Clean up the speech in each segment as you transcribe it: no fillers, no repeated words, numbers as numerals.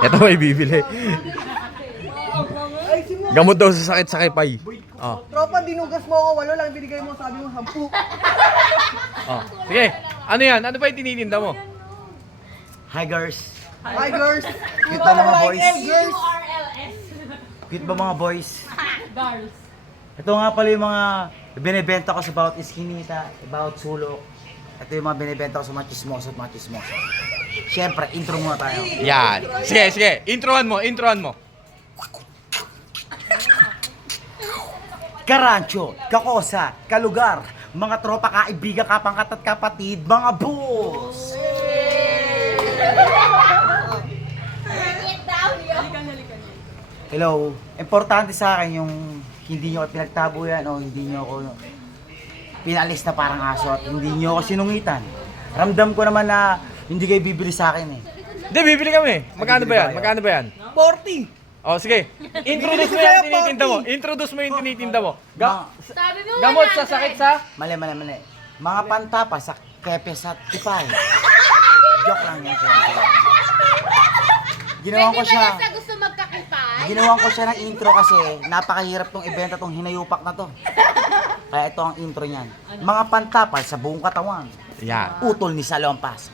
Ito may bibili. Ay, Simon. Gamot daw sa sakit sa kipay. Oh. Tropa, dinugas mo ako 8 lang binigay mo, sabi mo 10. Oh. Sige. Ano yan? Ano pa yung tinitinda mo? Hi girls. Hi, girls. Cute ba mga boys? Hey, girls. Cute ba mga boys? Girls. Ito nga pala yung mga binibenta ko sa Bawat Iskinita, Bawat Sulok. Ito yung mga binibenta ko sa mga chismoso at mga chismoso. Siyempre, intro muna tayo. Yan. Sige, sige. Introhan mo, introhan mo. Karancho, Kakosa, Kalugar, mga tropa, kaibigan, kapangkat at kapatid, mga boss! Hello, importante sa akin yung hindi nyo ako pinagtabo yan o hindi nyo ako pinalis na parang aso at hindi nyo ako sinungitan. Ramdam ko naman na hindi kayo bibili sa akin eh. Hindi, bibili kami. Magkano ba yan? Magkano ba yan? 40. Oh, sige. Introduce mo yung tinitinda mo. Introduce mo yung tinitinda mo. Sabi mo Gamot sa sakit sa... Mali. Mga pantapa sa kepes at tipay. Joke lang yan siya. Ginawan ko siya. sa gusto magkakipay? Ginawan ko siya ng intro kasi napakahirap tong ibenta tong hinayupak na to. Kaya ito ang intro niyan. Mga pantapal sa buong katawan. Yan. Utol ni Salompas.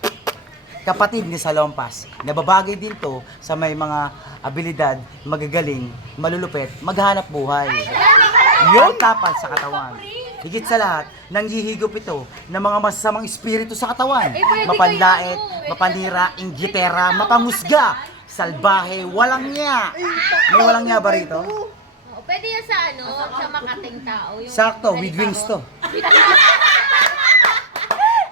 Kapatid ni Salompas. Nababagay din to sa may mga abilidad, magagaling, malulupit, maghanap buhay. Yun? Pantapal sa katawan. Higit sa lahat, nanghihigop ito ng mga masasamang espiritu sa katawan. pwede Mapanlait, kayo. mapanira, inggitera, mapangusga, salbahe, walang niya. May walang niya ba rito? Pwede yan sa sa makating tao. Yung Sakto, with wings to.